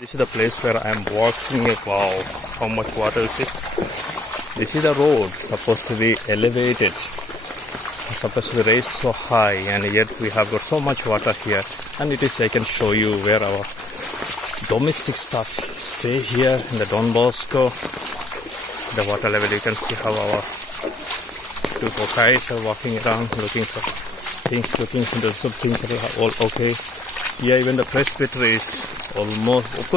This is the place where I am walking. Wow, how much water is it? This is the road, supposed to be elevated, supposed to be raised so high, and yet we have got so much water here. And it is, I can show you where our domestic staff stay here in the Don Bosco. The water level, you can see how our two kokais are walking around looking for things, looking into the things that are all okay. Yeah, even the presbytery is almost open.